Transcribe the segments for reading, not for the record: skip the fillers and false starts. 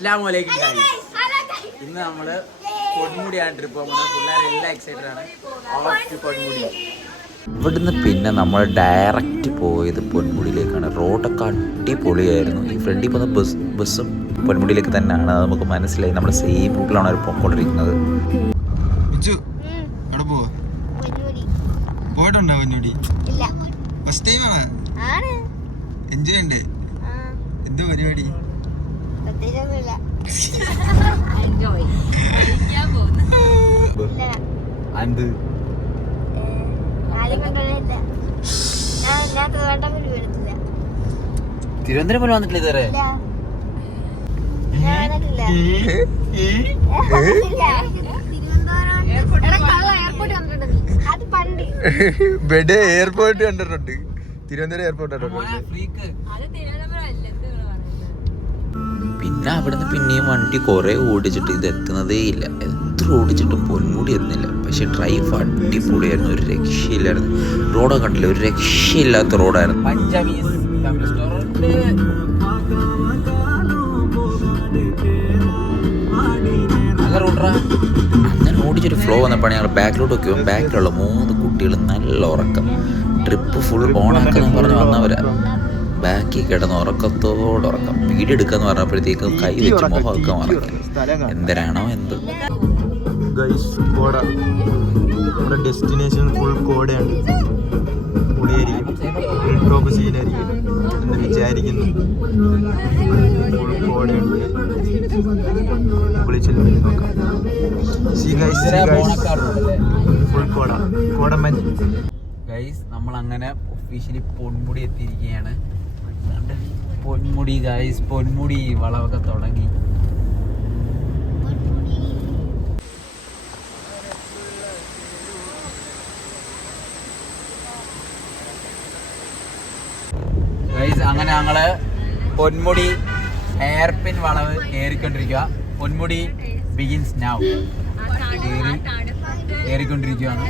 അസ്സലാമു അലൈക്കും. ഇന്ന് നമ്മള് പൊന്മുടിയാണ് ട്രിപ്പ് പോകുന്നത്. പിള്ളേരെല്ലാം എക്സൈറ്റഡ് ആണ്. പൊന്മുടി ഇവിടുന്ന് പിന്നെ നമ്മൾ ഡയറക്റ്റ് പോയത് പൊന്മുടിയിലേക്കാണ്. റോഡൊക്കെ അടിപൊളിയായിരുന്നു. ഈ ഫ്രണ്ടിൽ പോകുന്ന ബസ്സും പൊന്മുടിയിലേക്ക് തന്നെയാണ്. അത് നമുക്ക് മനസ്സിലായി. നമ്മൾ സെയിം റൂട്ടിലാണ് അവർ പോയിക്കൊണ്ടിരിക്കുന്നത്. പോയിട്ടുണ്ടോ പൊന്മുടി? ഫസ്റ്റ് ടൈം ആണ്. എൻജോയ് ചെയ്യണ്ടേ? എന്തോ പരിപാടി? തിരുവനന്തപുരം പോലെ വന്നിട്ടില്ല ഇതുവരെ. എയർപോർട്ട് കണ്ടിട്ടുണ്ട്. തിരുവനന്തപുരം എയർപോർട്ട് കണ്ടിട്ടുണ്ട്. പിന്നെ അവിടുന്ന് പിന്നെയും വണ്ടി കുറേ ഓടിച്ചിട്ട് ഇത് എത്തുന്നതേ ഇല്ല. എത്ര ഓടിച്ചിട്ടും പൊന്മുടി എത്തുന്നില്ല. പക്ഷെ ഡ്രൈവ് അടിപൊളിയായിരുന്നു. ഒരു രക്ഷയില്ലായിരുന്നു. റോഡൊക്കെ കണ്ടില്ല, ഒരു രക്ഷയില്ലാത്ത റോഡായിരുന്നു. അങ്ങനെ ഓടിച്ചൊരു ഫ്ലോ വന്നപ്പോൾ ഞങ്ങൾ ബാക്കിലോട്ട് നോക്കിയപ്പോൾ ബാക്കിലുള്ള 3 കുട്ടികൾ നല്ല ഉറക്കം. ട്രിപ്പ് ഫുൾ ഓണാക്കാന്ന് പറഞ്ഞ് വന്നവരാ. ബാക്കി കിടന്ന് ഉറക്കത്തോടുറക്കം. വീഡിയോ എടുക്കാന്ന് പറഞ്ഞപ്പോഴത്തേക്കും കൈ വെച്ച് മുഖമൊക്കെ മറക്കും. എന്തരാണോ എന്തോ. നമ്മുടെ ഡെസ്റ്റിനേഷൻ ഫുൾ കോടയാണ്. പൊളിയായിരിക്കും, ടോപ്പ് സീനായിരിക്കും എന്ന് വിചാരിക്കുന്നു. ഫുൾ കോടയുണ്ട്. വിളിച്ചെല്ലാം പറ്റി നോക്കാം. ഫുൾ കോട, കോടമഞ്ഞ്. ഗൈസ് നമ്മൾ അങ്ങനെ ഒഫീഷ്യലി പൊന്മുടി എത്തിയിരിക്കുകയാണ്. പൊന്മുടി ഗൈസ്, പൊന്മുടി വളവൊക്കെ തുടങ്ങി. ഗൈസ് അങ്ങനെ ഞങ്ങള് പൊന്മുടി എയർപിൻ വളവ് കയറിക്കൊണ്ടിരിക്കുക. Ponmudi begins now. കയറിക്കൊണ്ടിരിക്കുകയാണ്.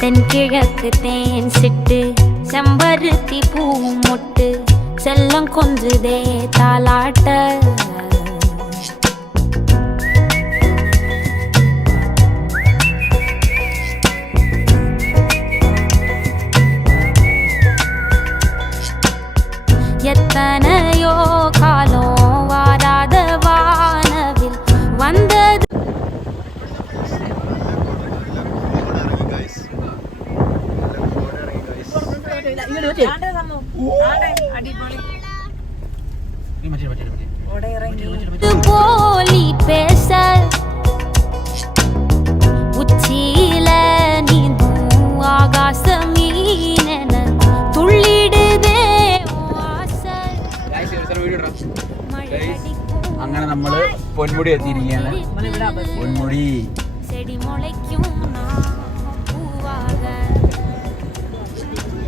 തെൻകിഴക്ക് തേൻ സിട്ട് ചെമ്പരുത്തി പൂമൊട്ട് ചെല്ലം കൊഞ്ചുതേ താലാട്ട எத்தனையோ காலம் வாராத வானவில் வந்தது. போலி பேச உச்சியில நீந்தும் ஆகாச மீனென துள்ளிடுதே. അങ്ങനെ നമ്മള് പൊന്മുടി എത്തിയിരിക്കുകയാണ്. പൊന്മുടി செடி முளைக்கும் பூவாக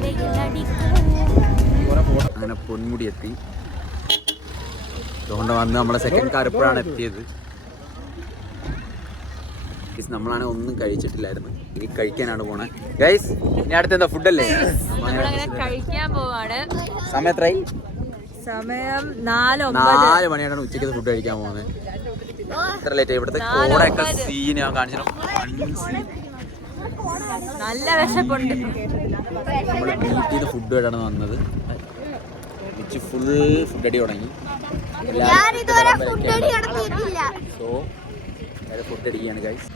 வெயில் அடிக்கும். അങ്ങനെ പൊന്മുടി എത്തി. അതുകൊണ്ട് വന്ന് നമ്മളെ സെക്കൻഡ് കാർ ഇപ്പോഴാണ് എത്തിയത്. നമ്മളാണ് ഒന്നും കഴിച്ചിട്ടില്ലായിരുന്നു. ഇനി കഴിക്കാനാണ് പോണേ. ഗൈസ് ഇനി അടുത്ത് എന്താ ഫുഡല്ലേ? കഴിക്കാൻ പോവാണ്. സമയം എത്രയായി? സമയം 4 മണിയാണ് ഉച്ചയ്ക്ക് ഫുഡ് കഴിക്കാൻ പോകുന്നത്. എത്ര ലേറ്റ് ആയി? ഇവിടുത്തെ കോടയൊക്കെ സീൻ ഞാൻ കാണിച്ചു. നല്ല വിശപ്പുണ്ട്. നമ്മൾ വീട്ടിൽ നിന്ന് ഫുഡ് ആയിട്ടാണ് വന്നത്. ഫുൾ ഫുഡ് അടി തുടങ്ങി. സോ ഫുഡ് അടിക്കുകയാണ് ഗൈസ്.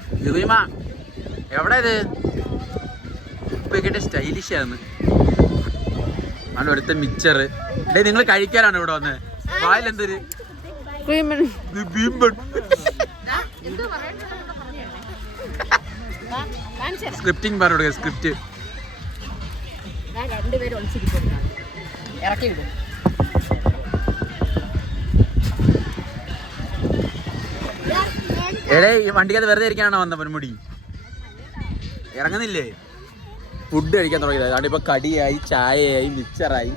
എവിടെ ഇത് ഉപ്പൊക്കെ സ്റ്റൈലിഷ് ആണ്. ആണ് അടുത്ത മിക്സർ. നിങ്ങൾ കഴിക്കാനാണ് ഇവിടെ വന്നത്. വായിലെന്തൊരു സ്ക്രിപ്റ്റിംഗ് പറഞ്ഞു. സ്ക്രിപ്റ്റ് എടേ ഈ വണ്ടിക്കകത്ത് വെറുതെ ഇരിക്കാനാണോ വന്ന പൊന്മുടി? ഇറങ്ങുന്നില്ലേ? ഫുഡ് കഴിക്കാൻ തുടങ്ങിയത്. അതുകൊണ്ട് ഇപ്പൊ കടിയായി, ചായയായി, മിക്സറായി.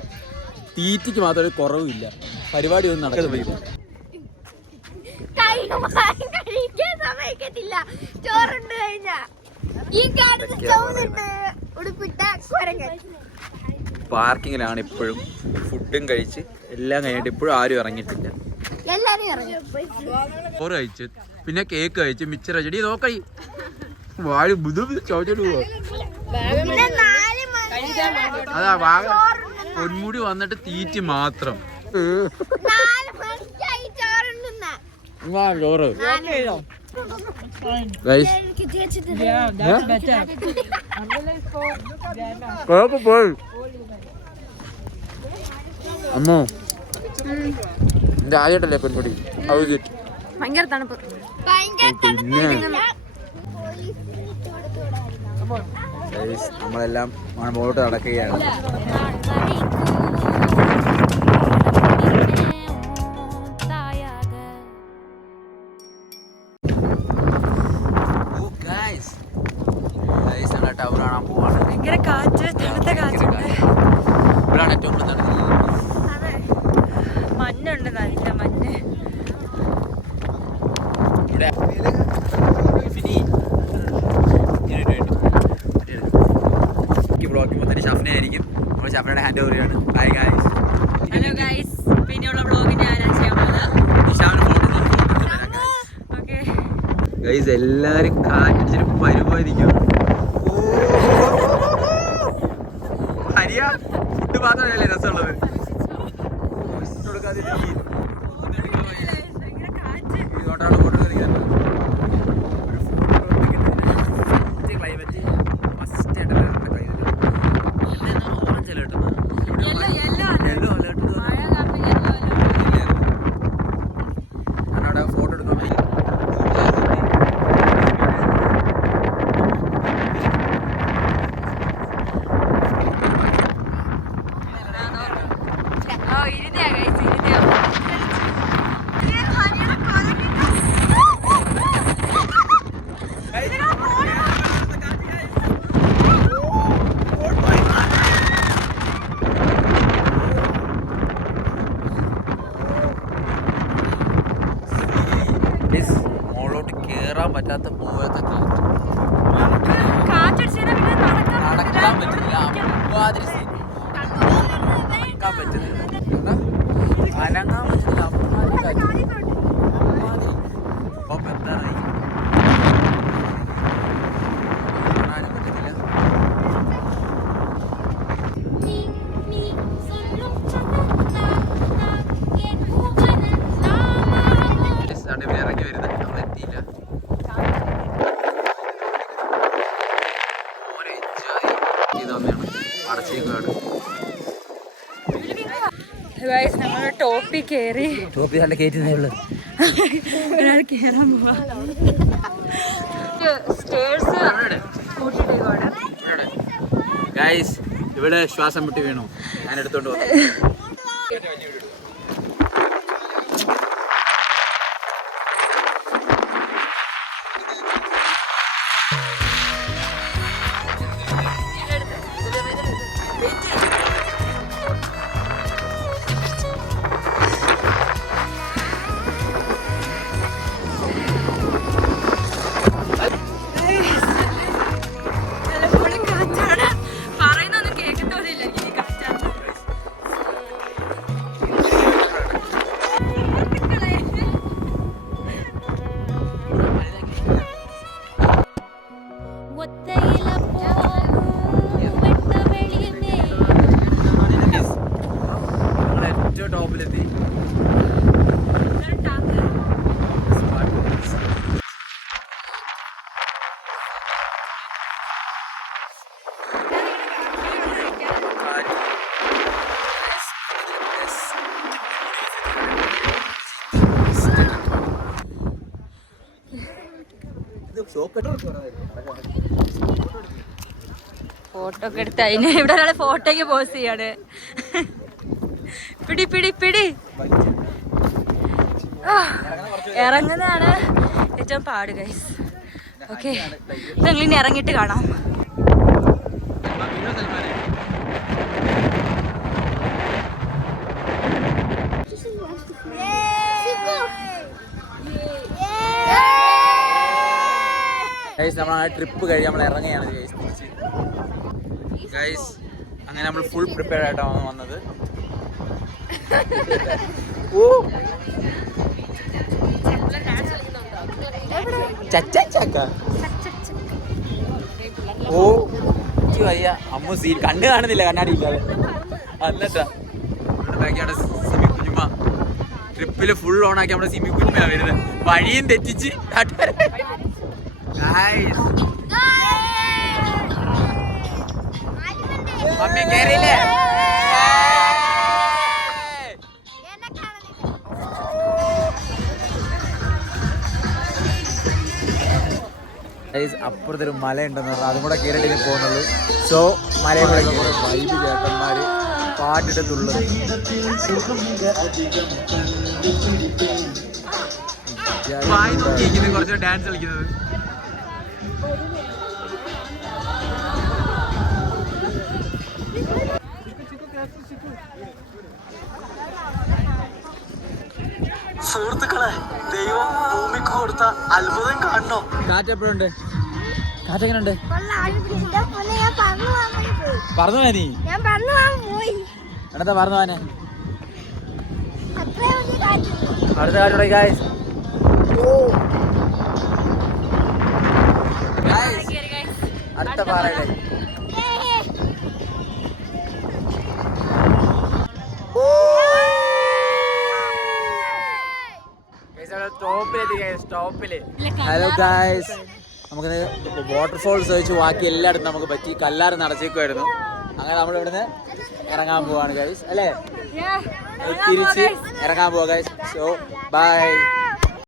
തീറ്റിക്ക് മാത്രം ഒരു കുറവുമില്ല. പരിപാടി ഒന്നും നടക്കുന്നില്ല. കഴിക്കാൻ സമ്മതിക്കത്തില്ല. ചോറുണ്ട് കഴിഞ്ഞാ പാർക്കിങ്ങിലാണ് ഇപ്പോഴും. ഫുഡും കഴിച്ച് എല്ലാം കഴിഞ്ഞിട്ട് ഇപ്പോഴും ആരും ഇറങ്ങിയിട്ടില്ല. ചോറ് കഴിച്ച് പിന്നെ കേക്ക് കഴിച്ച് മിച്ചർ കഴിച്ചിട്ട് നോക്കയി വാഴ ചോദിച്ചിട്ട് പോവോ. അതാ പൊന്മുടി വന്നിട്ട് തീറ്റി മാത്രം. ചോറ് പോയി അമ്മോ എന്റെ ആദ്യമായിട്ടല്ലേ പെൺകുടി. ഭയങ്കര തണുപ്പ്. പിന്നെ നമ്മളെല്ലാം മുമ്പോട്ട് നടക്കുകയാണ്. ടവർ കാണാൻ പോവാണ്. ഭയങ്കര കാറ്റ്, തണുത്ത കാറ്റ്. ഇവിടാണ് ഏറ്റവും കൂടുതൽ തണുക്കുന്നത്. മഞ്ഞുണ്ട്, നല്ല മഞ്ഞ്. ബ്ലോഗിൽ മൊത്തം ഷഫ്ന ആയിരിക്കും. നമ്മൾ ഷഫ്നയുടെ ഹാൻഡ് ഓവർ ചെയ്യാണ്. Hi guys. ഹലോ ഗൈസ്, പിന്നെയുള്ള ബ്ലോഗിന്റെ ആരാ ചെയ്യാൻ പോകുന്നത്? ഓക്കെ ഗൈസ്, എല്ലാരും കാറ്റിച്ചിട്ട് പരിപാടിക്കും. ഹരിയ ഫുഡ് മാത്രമല്ലേ രസമുള്ളത്. ഇതുകൊണ്ടാണ് ഫോട്ടോ കളിക്കുന്നത്. Climate must orange alert yellow alert അവിടെ ഫോട്ടോ എടുക്കാൻ മോളോട്ട് കേറാൻ പറ്റാത്ത പോലത്തെ നടക്കാൻ പറ്റുന്നില്ല. അമ്മാതിരി നടക്കാൻ പറ്റുന്നില്ല, അനങ്ങാൻ പറ്റുന്നില്ല. അപ്പം എന്തായി കാണാനും പറ്റുന്നില്ല. ഇറങ്ങി വരുന്നത് നമ്മൾ എത്തിയില്ല. അടച്ചേക്കാണ്. നമ്മള് ടോപ്പിൽ കയറി. ടോപ്പി നല്ല കയറ്റുന്നേ ഉള്ളു. ഒരാൾ കയറാൻ പോവാ. സ്റ്റേഴ്സ് കൂട്ടിയിട്ടേക്കുവാണ്. ഗൈസ്, ഇവിടെ ശ്വാസം മുട്ടി വീണു. ഞാൻ എടുത്തോണ്ട് വന്നു. ടോപ്പിലെത്തി. ഫോട്ടോ ഒക്കെ എടുത്ത് അതിന് ഇവിടെ ഒരാള് ഫോട്ടോയ്ക്ക് പോസ് ചെയ്യാണ്. പിടി പിടി പിടി. ഇറങ്ങുന്നതാണ് ഏറ്റവും പാട് ഗൈസ്. ഓക്കെ, നിങ്ങൾ ഇനി ഇറങ്ങിയിട്ട് കാണാം. ഗൈസ് നമ്മൾ ആ ട്രിപ്പ് കഴിഞ്ഞ് നമ്മൾ ഇറങ്ങുകയാണ് ഗൈസ് തിരിച്ച്. ഗൈസ് അങ്ങനെ നമ്മൾ ഫുൾ പ്രിപ്പയർഡ് ആയിട്ടാണ് വന്നത്. ഓ ചക്ക ഓ വയ്യ അമ്മ സീൻ കണ്ണ് കാണുന്നില്ല കണ്ണാടി ഇല്ലാതെ. എന്നിട്ടാ ബാക്കിയാണ് സിമി കുഞ്ഞുമ്മ ട്രിപ്പില് ഫുൾ ഓൺ ആക്കി നമ്മുടെ സിമി കുഞ്ഞുമ്മ വരുന്നത്. വഴിയും തെറ്റിച്ച് മമ്മി കേറിയില്ലേ? അപ്പുറത്തൊരു മല ഉണ്ടെന്ന് പറഞ്ഞാൽ അതും കൂടെ കയറിയിട്ട് പോകുന്നുള്ളൂ. സോ മലയും കൂടെ വൈബ് ചേട്ടന്മാര് പാട്ടിട്ട് തുള്ളു. കുറച്ച് ഡാൻസ് കളിക്കുന്നത്. സുഹൃത്തുക്കളെ, ദൈവം ഭൂമിക്ക് കൊടുത്ത അത്ഭുതം കാണണോ? കാറ്റെപ്പോഴുണ്ട്? കാറ്റെങ്ങനുണ്ട്? പറഞ്ഞു നീ എടാ പറഞ്ഞു പോനെ. അടുത്ത കാറ്റോടെ ഗായ്സ്. അടുത്ത പാറയിലെ സ്റ്റോപ്പില്. ഹലോ ഗായ്സ്, നമുക്ക് വാട്ടർഫോൾസ് വെച്ച് ബാക്കി എല്ലായിടത്തും നമുക്ക് പറ്റി. കല്ലാറ് നടച്ചേക്കുമായിരുന്നു. അങ്ങനെ നമ്മൾ ഇവിടുന്ന് ഇറങ്ങാൻ പോവാണ് ഗൈസ്, അല്ലേ? തിരിച്ച് ഇറങ്ങാൻ പോവാ ഗൈസ്. So by.